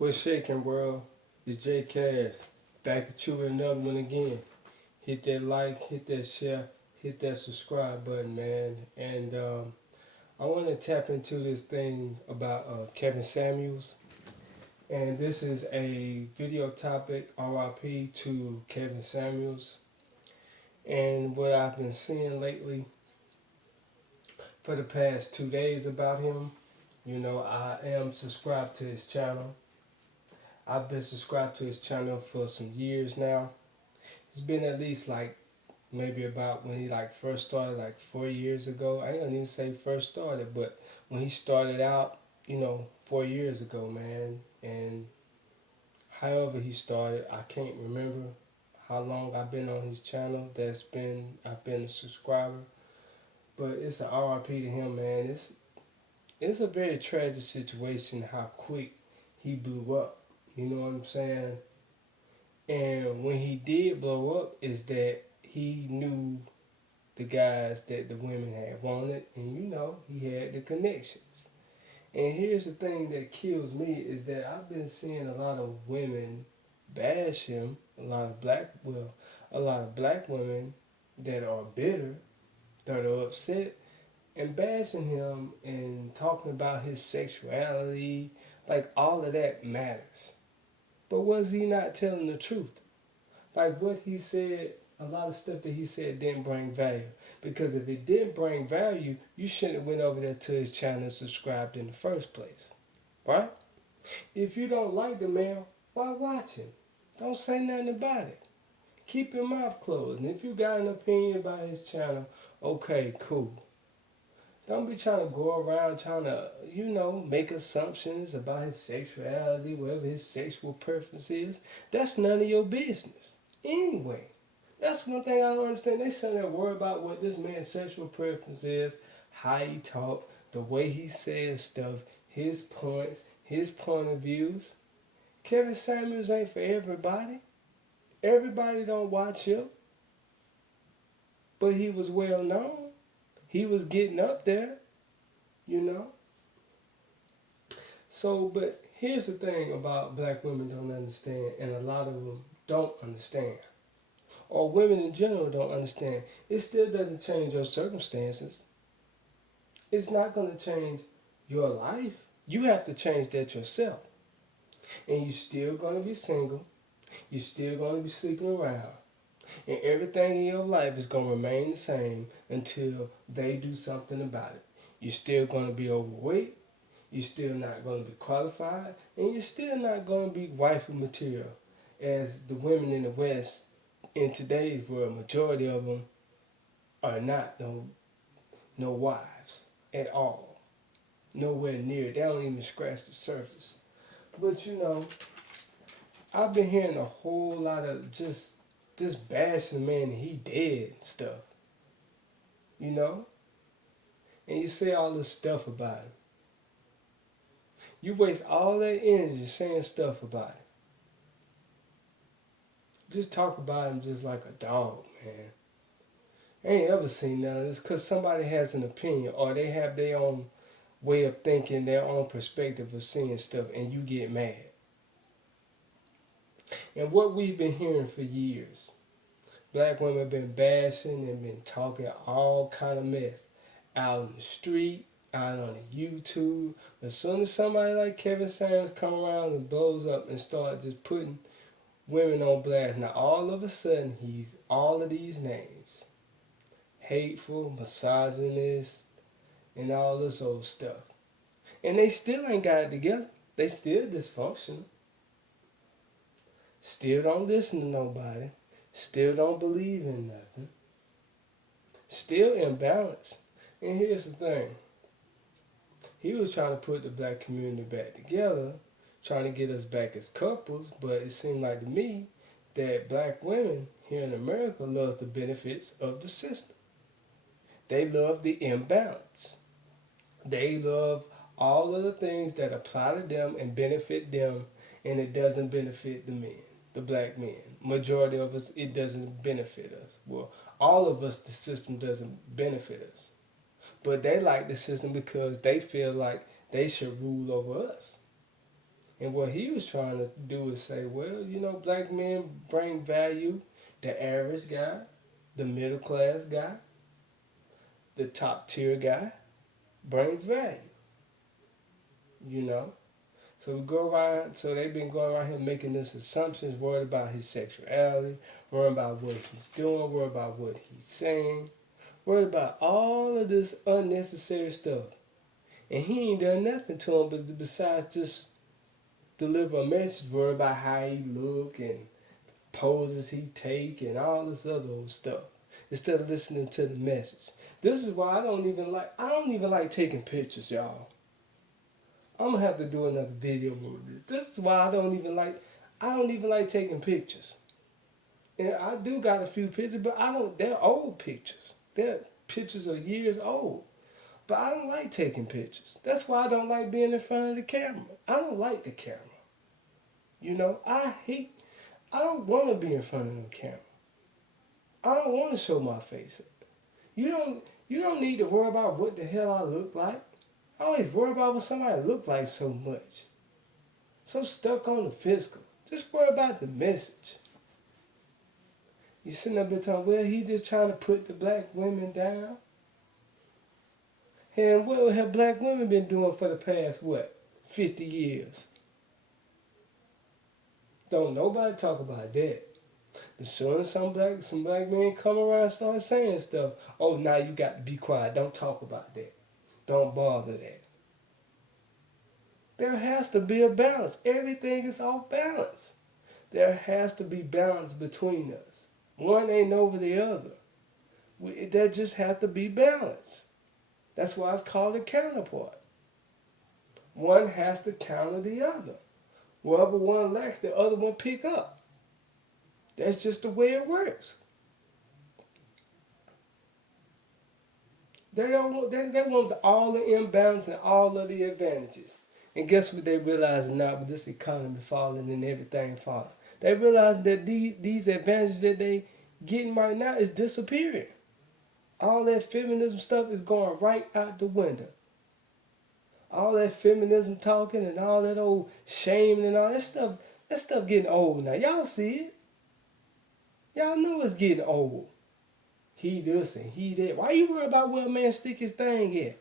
What's shaking, world? It's J Cass back at you with another one again. Hit that like, hit that share, hit that subscribe button, man. And I want to tap into this thing about Kevin Samuels. And this is a video topic, R.I.P. to Kevin Samuels. And what I've been seeing lately for the past 2 days about him, I am subscribed to his channel. I've been subscribed to his channel for some years now. It's been at least like maybe about when he like first started, like 4 years ago. I don't even say first started, but when he started out, 4 years ago, man. And however he started, I can't remember how long I've been on his channel. I've been a subscriber, but it's an R.I.P. to him, man. It's a very tragic situation how quick he blew up. You know what I'm saying? And when he did blow up, is that he knew the guys that the women had wanted, and he had the connections. And here's the thing that kills me is that I've been seeing a lot of women bash him, a lot of black women that are bitter, that are upset, and bashing him and talking about his sexuality, like all of that matters. But was he not telling the truth? Like what he said, a lot of stuff that he said didn't bring value. Because if it didn't bring value, you shouldn't have went over there to his channel and subscribed in the first place. Right? If you don't like the man, why watch him? Don't say nothing about it. Keep your mouth closed. And if you got an opinion about his channel, okay, cool. Don't be trying to go around trying to, make assumptions about his sexuality, whatever his sexual preference is. That's none of your business. Anyway, that's one thing I don't understand. They sitting there worried about what this man's sexual preference is, how he talk, the way he says stuff, his points, his point of views. Kevin Samuels ain't for everybody. Everybody don't watch him, but he was well known. He was getting up there, you know. So, but here's the thing about black women don't understand, and a lot of them don't understand, or women in general don't understand. It still doesn't change your circumstances. It's not going to change your life. You have to change that yourself. And you're still going to be single. You're still going to be sleeping around. And everything in your life is going to remain the same until they do something about it. You're still going to be overweight. You're still not going to be qualified. And you're still not going to be wifey material. As the women in the West in today's world, majority of them are not no wives at all. Nowhere near. They don't even scratch the surface. But I've been hearing a whole lot of just bashing the man, he dead stuff. You know? And you say all this stuff about him. You waste all that energy saying stuff about him. Just talk about him just like a dog, man. I ain't ever seen none of this because somebody has an opinion or they have their own way of thinking, their own perspective of seeing stuff, and you get mad. And what we've been hearing for years, black women have been bashing and been talking all kind of mess out in the street, out on the YouTube. As soon as somebody like Kevin Samuels come around and blows up and start just putting women on blast, now all of a sudden he's all of these names. Hateful, misogynist, and all this old stuff. And they still ain't got it together. They still dysfunctional. Still don't listen to nobody. Still don't believe in nothing. Still imbalanced. And here's the thing. He was trying to put the black community back together, trying to get us back as couples, but it seemed like to me that black women here in America love the benefits of the system. They love the imbalance. They love all of the things that apply to them and benefit them, and it doesn't benefit the men, the black men. Majority of us, it doesn't benefit us. Well, all of us, the system doesn't benefit us. But they like the system because they feel like they should rule over us. And what he was trying to do is say, well, black men bring value. The average guy, the middle class guy, the top tier guy brings value. You know. So we go around. So they've been going around here making this assumptions, worried about his sexuality, worried about what he's doing, worried about what he's saying, worried about all of this unnecessary stuff. And he ain't done nothing to him besides just deliver a message, worried about how he look and poses he take and all this other old stuff. Instead of listening to the message. This is why I don't even like taking pictures, y'all. I'm gonna have to do another video on this. This is why I don't even like taking pictures. And I do got a few pictures, but they're old pictures. They're pictures of years old. But I don't like taking pictures. That's why I don't like being in front of the camera. I don't like the camera. I don't want to be in front of the camera. I don't want to show my face. You don't need to worry about what the hell I look like. I always worry about what somebody look like so much. So stuck on the physical. Just worry about the message. You sitting up there talking, well, he just trying to put the black women down. And what have black women been doing for the past, 50 years? Don't nobody talk about that. As soon as some black men come around and start saying stuff, oh, now you got to be quiet. Don't talk about that. Don't bother that. There has to be a balance. Everything is off balance. There has to be balance between us. One ain't over the other. There just has to be balance. That's why it's called a counterpart. One has to counter the other. Wherever one lacks, the other one pick up. That's just the way it works. They want all the imbalance and all of the advantages. And guess what they realizing now with this economy falling and everything falling? They realize that these advantages that they getting right now is disappearing. All that feminism stuff is going right out the window. All that feminism talking and all that old shaming and all that stuff getting old now. Y'all see it. Y'all know it's getting old. He this and he that. Why you worry about where a man stick his thing in?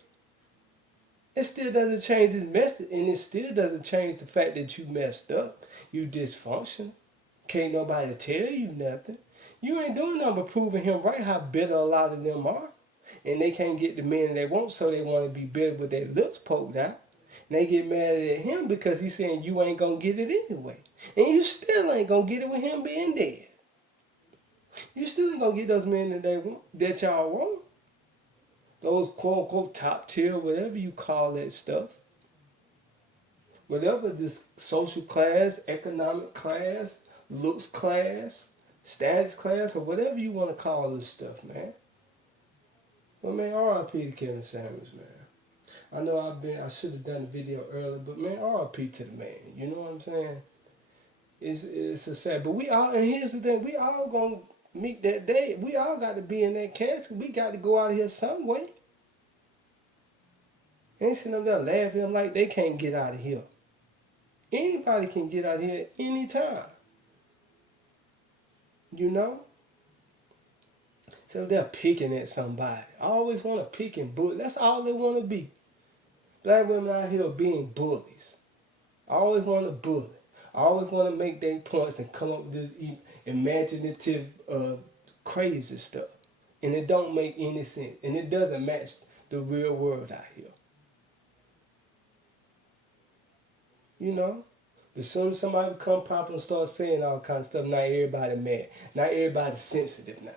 It still doesn't change his message, and it still doesn't change the fact that you messed up. You dysfunctional. Can't nobody tell you nothing. You ain't doing nothing but proving him right how bitter a lot of them are. And they can't get the men they want, so they want to be bitter with their lips poked out. And they get mad at him because he's saying you ain't going to get it anyway. And you still ain't going to get it with him being dead. You still ain't going to get those men that y'all want. Those quote-unquote top tier, whatever you call that stuff. Whatever this social class, economic class, looks class, status class, or whatever you want to call this stuff, man. Well, man, R.I.P. to Kevin Samuels, man. I know I should have done the video earlier, but man, R.I.P. to the man. You know what I'm saying? It's a sad, but and here's the thing, we all gonna meet that day. We all got to be in that casket. We got to go out of here some way. Ain't sitting up there laughing at them like they can't get out of here. Anybody can get out of here anytime. You know? So they're picking at somebody. I always want to pick and bully. That's all they want to be. Black women out here being bullies. I always want to bully. I always want to make their points and come up with this imaginative, crazy stuff. And it don't make any sense. And it doesn't match the real world out here. You know? As soon as somebody come pop and start saying all kinds of stuff, not everybody mad. Not everybody's sensitive now.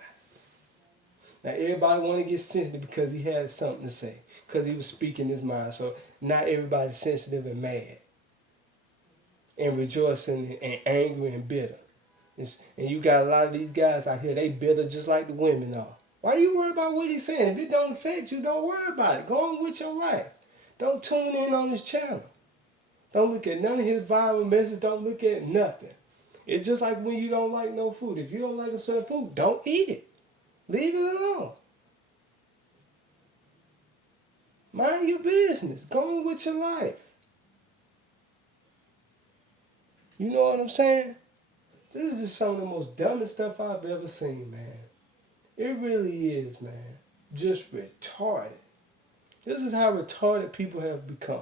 Now everybody want to get sensitive because he had something to say. Because he was speaking his mind. So not everybody's sensitive and mad. And rejoicing and angry and bitter. And you got a lot of these guys out here, they bitter just like the women are. Why you worry about what he's saying? If it don't affect you, don't worry about it. Go on with your life. Don't tune in on his channel. Don't look at none of his viral messages. Don't look at nothing. It's just like when you don't like no food. If you don't like a certain food, don't eat it. Leave it alone. Mind your business. Go on with your life. You know what I'm saying? This is just some of the most dumbest stuff I've ever seen, man. It really is, man. Just retarded. This is how retarded people have become.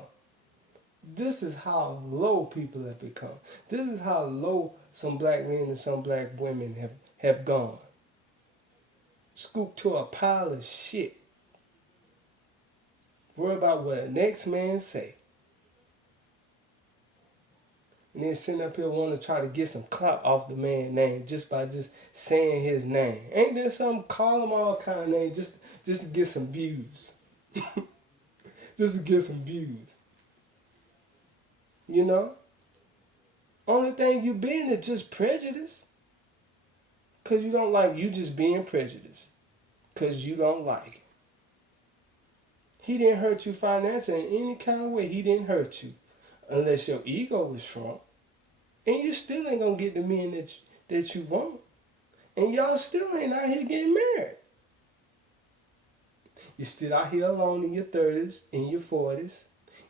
This is how low people have become. This is how low some black men and some black women have gone. Scooped to a pile of shit. Worry about what the next man say. And then sitting up here wanting to try to get some clout off the man's name just by just saying his name. Ain't there something? Call him all kind of names just to get some views. Just to get some views. You know? Only thing you being is just prejudice. Because you don't like, you just being prejudiced. Because you don't like it. He didn't hurt you financially in any kind of way. He didn't hurt you. Unless your ego was strong. And you still ain't going to get the men that you want. And y'all still ain't out here getting married. You're still out here alone in your 30s, in your 40s,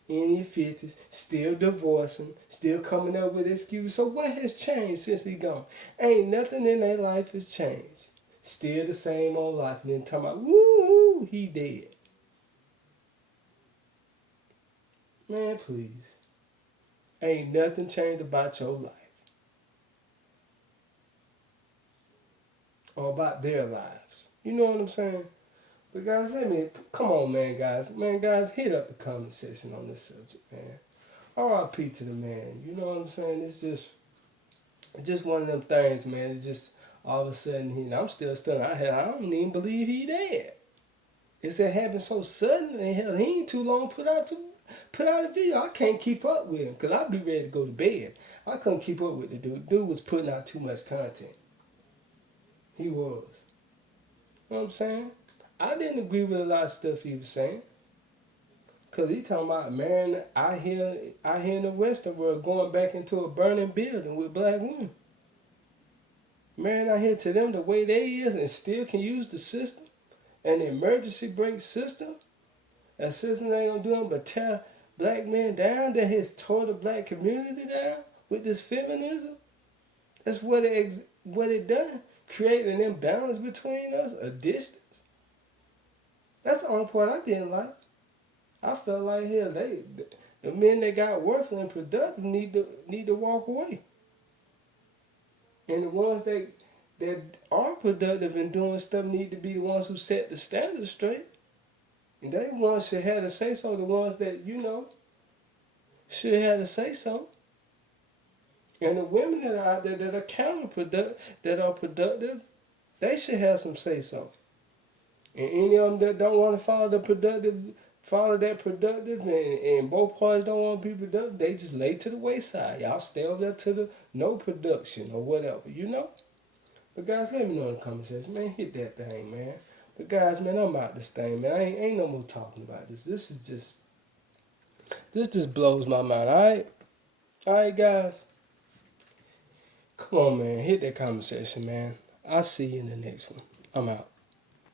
in your 50s, still divorcing, still coming up with excuses. So what has changed since he gone? Ain't nothing in their life has changed. Still the same old life. And then talking about, woo, he dead. Man, please. Ain't nothing changed about your life. Or about their lives. You know what I'm saying? But guys, come on, man, guys. Man, guys, hit up the comment section on this subject, man. R.I.P to the man. You know what I'm saying? It's just one of them things, man. It's just all of a sudden, I'm still stunned. I don't even believe he dead. It's that happened so sudden, and hell, he ain't too long put out a video. I can't keep up with him, because I'd be ready to go to bed. I couldn't keep up with the dude. Dude was putting out too much content. He was. You know what I'm saying? I didn't agree with a lot of stuff he was saying. Because he's talking about marrying out here in the Western world, going back into a burning building with black women. Marrying out here to them the way they is and still can use the system, an emergency brake system. A system that ain't going to do nothing but tear black men down, that has tore the black community down with this feminism. That's what it done. Create an imbalance between us, a distance. That's the only part I didn't like. I felt like hell, the men that got worthless and productive need to walk away. And the ones that are productive and doing stuff need to be the ones who set the standard straight. And they ones should have to say so. The ones that, should have to say so. And the women that are out there that are counterproductive, that are productive, they should have some say so. And any of them that don't want to follow that productive, and both parties don't want to be productive, they just lay to the wayside. Y'all stay over there to the no production or whatever, But guys, let me know in the comment section, man. Hit that thing, man. But guys, man, I'm out this thing, man. I ain't no more talking about this. This just blows my mind. All right, guys. Come on, man. Hit that comment section, man. I'll see you in the next one. I'm out.